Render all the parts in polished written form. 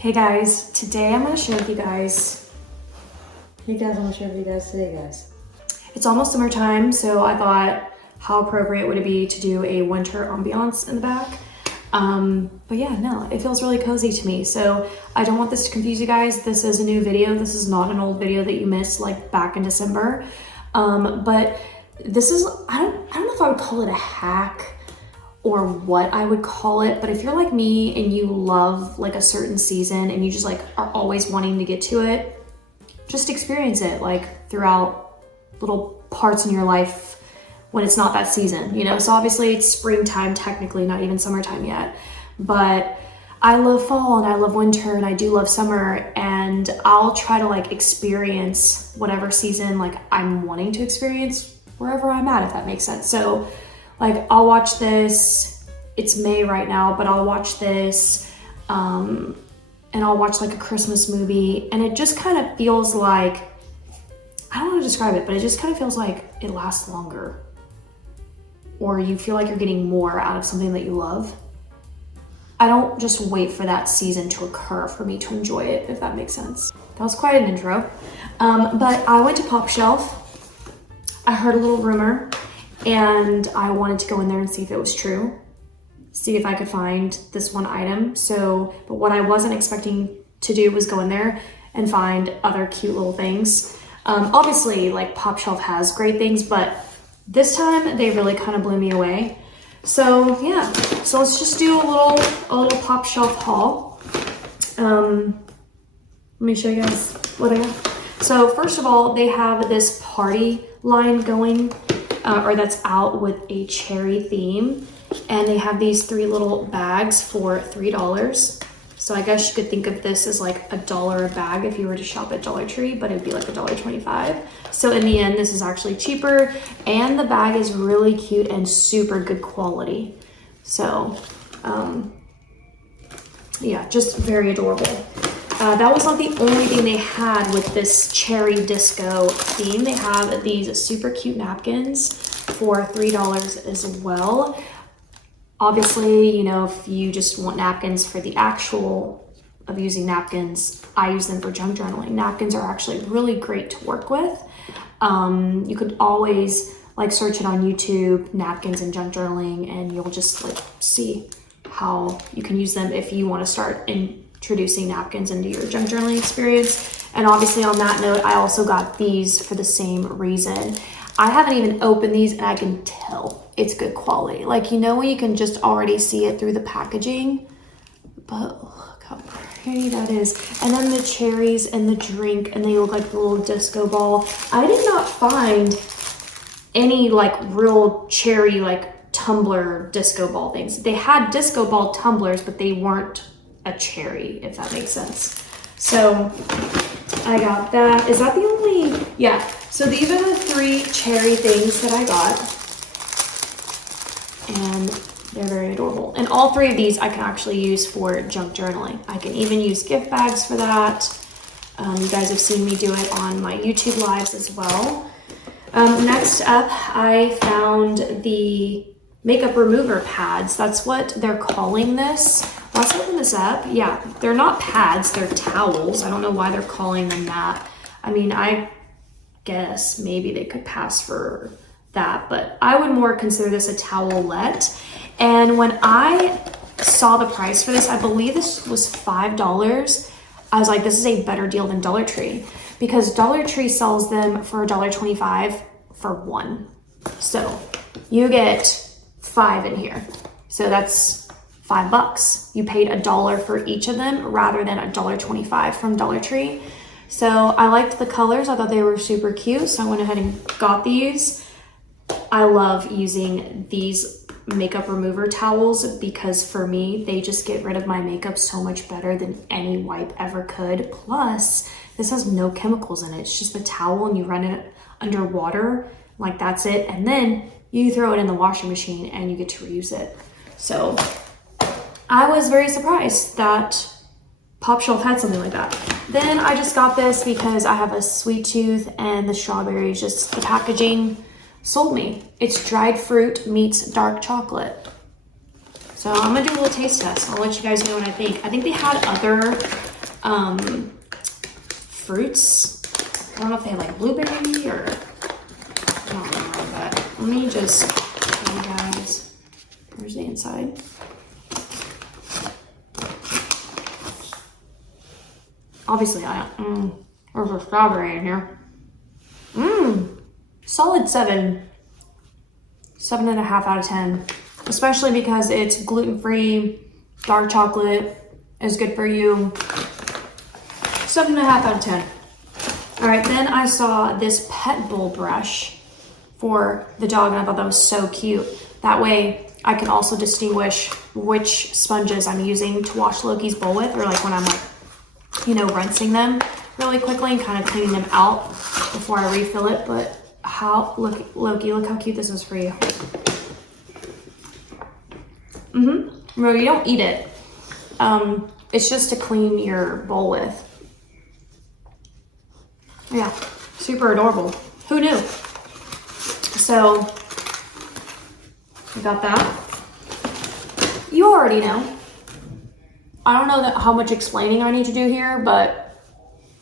Hey guys, today I'm going to share with you guys. Hey guys, I'm gonna share with you guys today, guys. It's almost summertime, so I thought how appropriate would it be to do a winter ambiance in the back. But yeah, no, it feels really cozy to me. So I don't want this to confuse you guys. This is a new video. This is not an old video that you missed like back in December. But this is, I don't know if I would call it a hack or what I would call it, but if you're like me and you love like a certain season and you just like are always wanting to get to it, just experience it like throughout little parts in your life when it's not that season, you know? So obviously it's springtime, technically not even summertime yet, but I love fall and I love winter and I do love summer, and I'll try to like experience whatever season like I'm wanting to experience wherever I'm at, if that makes sense. So like I'll watch this, it's May right now, but I'll watch this and I'll watch like a Christmas movie, and it just kind of feels like, I don't know how to describe it, but it just kind of feels like it lasts longer, or you feel like you're getting more out of something that you love. I don't just wait for that season to occur for me to enjoy it, if that makes sense. That was quite an intro. But I went to POPSHELF. I heard a little rumor and I wanted to go in there and see if it was true, see if I could find this one item. But what I wasn't expecting to do was go in there and find other cute little things. Obviously, like POPSHELF has great things, but this time they really kind of blew me away. So yeah, so let's just do a little POPSHELF haul. Let me show you guys what I got. So first of all, they have this party line going, or that's out with a cherry theme. And they have these 3 little bags for $3. So I guess you could think of this as like $1 a bag if you were to shop at Dollar Tree, but it'd be like $1.25. So in the end, this is actually cheaper, and the bag is really cute and super good quality. So yeah, just very adorable. That was not the only thing they had with this cherry disco theme. They have these super cute napkins for $3 as well. Obviously, you know, if you just want napkins for the actual of using napkins, I use them for junk journaling. Napkins are actually really great to work with. You could always like search it on YouTube, napkins and junk journaling, and you'll just like see how you can use them if you want to start introducing napkins into your junk journaling experience. And obviously on that note, I also got these for the same reason. I haven't even opened these and I can tell it's good quality. Like, you know, when you can just already see it through the packaging, but look how pretty that is. And then the cherries and the drink, and they look like a little disco ball. I did not find any like real cherry like tumbler disco ball things. They had disco ball tumblers, but they weren't a cherry, if that makes sense. So I got that. Is that the only? Yeah. So these are the 3 cherry things that I got, and they're very adorable. And all 3 of these I can actually use for junk journaling. I can even use gift bags for that. You guys have seen me do it on my YouTube lives as well. Next up, I found the makeup remover pads. That's what they're calling this. Let's open this up. Yeah, they're not pads, they're towels. I don't know why they're calling them that. I mean, I guess maybe they could pass for that, but I would more consider this a towelette. And when I saw the price for this, I believe this was $5. I was like, this is a better deal than Dollar Tree, because Dollar Tree sells them for $1.25 for 1. So you get 5 in here. So that's $5. You paid $1 for each of them rather than $1.25 from Dollar Tree. So I liked the colors. I thought they were super cute, so I went ahead and got these. I love using these makeup remover towels because for me, they just get rid of my makeup so much better than any wipe ever could. Plus, this has no chemicals in it. It's just a towel and you run it under water, like that's it. And then you throw it in the washing machine and you get to reuse it. So I was very surprised that POPSHELF had something like that. Then I just got this because I have a sweet tooth, and the strawberries, just the packaging sold me. It's dried fruit meets dark chocolate. So I'm gonna do a little taste test. I'll let you guys know what I think. I think they had other fruits. I don't know if they have like blueberry or I don't remember that. Let me just show you guys. Where's the inside? Obviously, there's a strawberry in here. Solid 7. 7.5 out of 10. Especially because it's gluten-free, dark chocolate is good for you. 7.5 out of 10. All right, then I saw this pet bowl brush for the dog, and I thought that was so cute. That way, I can also distinguish which sponges I'm using to wash Loki's bowl with, or like when I'm like, you know, rinsing them really quickly and kind of cleaning them out before I refill it. But Loki, look how cute this is for you. No, you don't eat it. It's just to clean your bowl with. Yeah, super adorable. Who knew? So, we got that. You already know. I don't know how much explaining I need to do here, but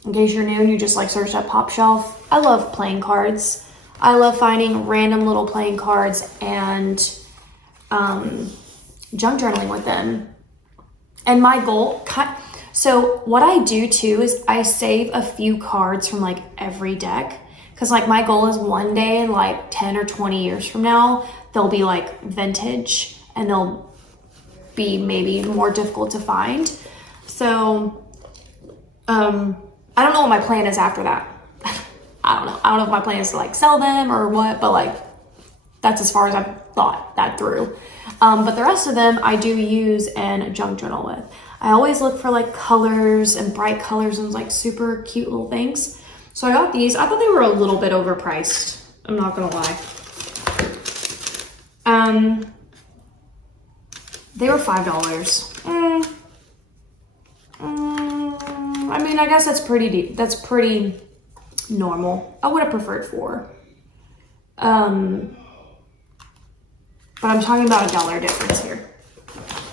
in case you're new and you just like searched up POPSHELF, I love playing cards. I love finding random little playing cards and junk journaling with them. And my goal, so what I do too is I save a few cards from like every deck. Cause like my goal is one day in like 10 or 20 years from now, they'll be like vintage and they'll be maybe more difficult to find. So, I don't know what my plan is after that. I don't know. I don't know if my plan is to like sell them or what, but like that's as far as I've thought that through. But the rest of them I do use and junk journal with. I always look for like colors and bright colors and like super cute little things. So I got these. I thought they were a little bit overpriced. I'm not gonna lie. They were $5. I mean, I guess that's pretty normal. I would have preferred 4. But I'm talking about $1 difference here.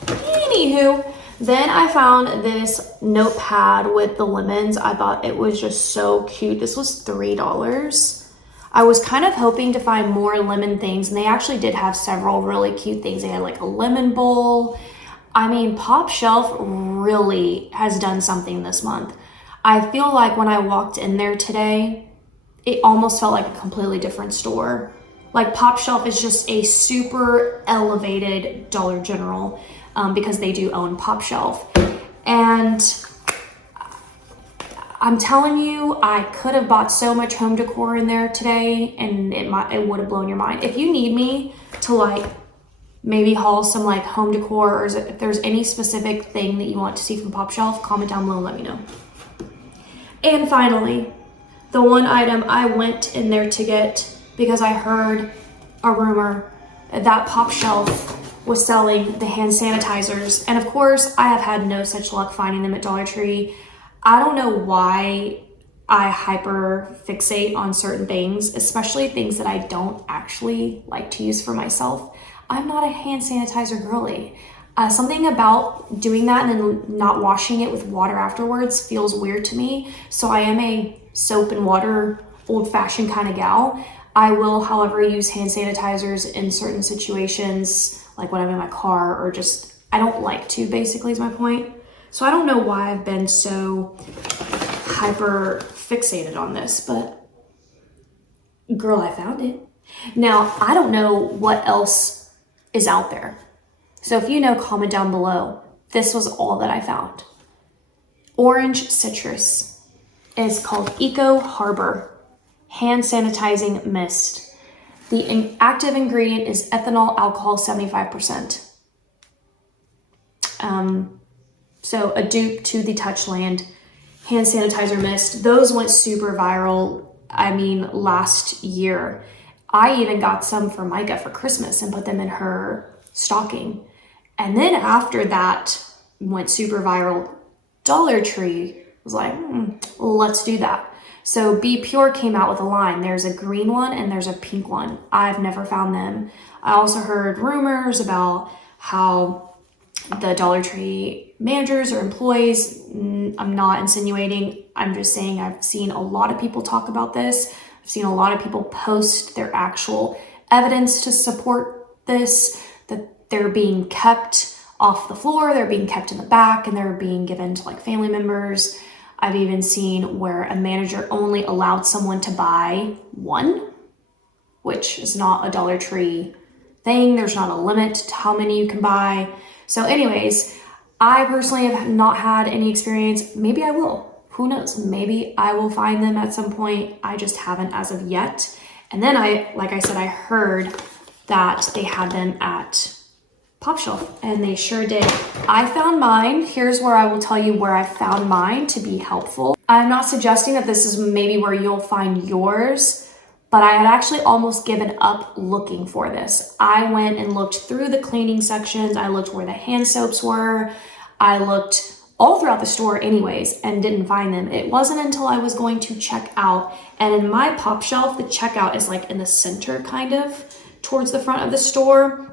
Anywho, then I found this notepad with the lemons. I thought it was just so cute. This was $3. I was kind of hoping to find more lemon things, and they actually did have several really cute things. They had like a lemon bowl. I mean, POPSHELF really has done something this month. I feel like when I walked in there today, it almost felt like a completely different store. Like POPSHELF is just a super elevated Dollar General because they do own POPSHELF. And I'm telling you, I could have bought so much home decor in there today and it would have blown your mind. If you need me to like maybe haul some like home decor, or if there's any specific thing that you want to see from POPSHELF, comment down below and let me know. And finally, the one item I went in there to get because I heard a rumor that POPSHELF was selling the hand sanitizers. And of course, I have had no such luck finding them at Dollar Tree. I don't know why I hyper fixate on certain things, especially things that I don't actually like to use for myself. I'm not a hand sanitizer girly. Something about doing that and then not washing it with water afterwards feels weird to me. So I am a soap and water old-fashioned kind of gal. I will, however, use hand sanitizers in certain situations, like when I'm in my car, or just, I don't like to, basically, is my point. So I don't know why I've been so hyper fixated on this, but girl, I found it. Now, I don't know what else is out there. So if you know, comment down below. This was all that I found. Orange citrus is called Eco Harbor hand sanitizing mist. The active ingredient is ethanol alcohol 75%. So a dupe to the Touchland hand sanitizer mist. Those went super viral, I mean, last year. I even got some for Micah for Christmas and put them in her stocking. And then after that went super viral, Dollar Tree was like, let's do that. So Be Pure came out with a line. There's a green one and there's a pink one. I've never found them. I also heard rumors about how the Dollar Tree managers or employees. I'm not insinuating. I'm just saying I've seen a lot of people talk about this. I've seen a lot of people post their actual evidence to support this, that they're being kept off the floor, they're being kept in the back, and they're being given to like family members. I've even seen where a manager only allowed someone to buy one, which is not a Dollar Tree thing. There's not a limit to how many you can buy. So anyways, I personally have not had any experience. Maybe I will. Who knows? Maybe I will find them at some point. I just haven't as of yet. And then like I said, I heard that they had them at POPSHELF, and they sure did. I found mine. Here's where I will tell you where I found mine to be helpful. I'm not suggesting that this is maybe where you'll find yours, but I had actually almost given up looking for this. I went and looked through the cleaning sections. I looked where the hand soaps were. I looked all throughout the store anyways and didn't find them. It wasn't until I was going to check out, and in my POPSHELF, the checkout is like in the center kind of towards the front of the store,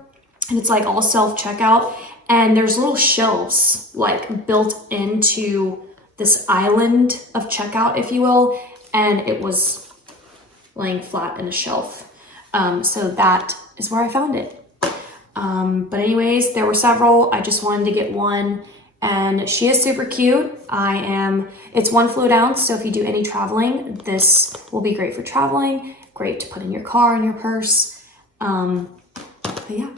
and it's like all self-checkout, and there's little shelves like built into this island of checkout, if you will, and it was laying flat in a shelf. So that is where I found it. But anyways, there were several. I just wanted to get one, and she is super cute. It's 1 fluid ounce, so if you do any traveling, this will be great for traveling, great to put in your car and your purse. But yeah,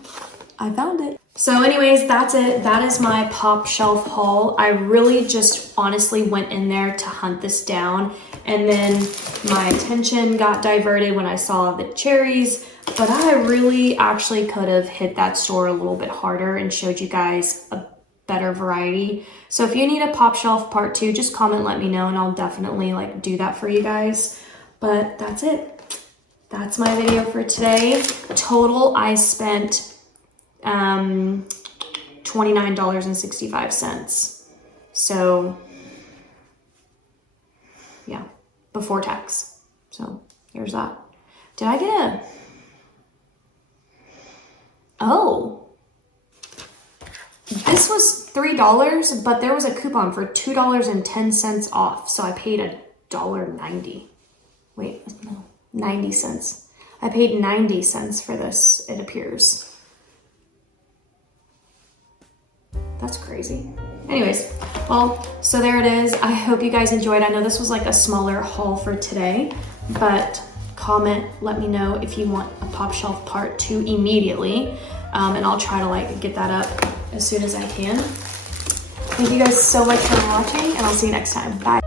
I found it. So anyways, that's it. That is my POPSHELF haul. I really just honestly went in there to hunt this down, and then my attention got diverted when I saw the cherries, but I really actually could have hit that store a little bit harder and showed you guys a better variety. So if you need a POPSHELF part 2, just comment, let me know, and I'll definitely like do that for you guys. But that's it. That's my video for today. Total, I spent $29.65. So yeah, before tax. So there's that. Did I get oh, this was $3, but there was a coupon for $2.10 off. So I paid $1.90. Wait, no, 90 cents. I paid 90 cents for this, it appears. That's crazy. Anyways, well, so there it is. I hope you guys enjoyed. I know this was like a smaller haul for today, but comment, let me know if you want a POPSHELF part 2 immediately, and I'll try to like get that up as soon as I can. Thank you guys so much for watching, and I'll see you next time. Bye.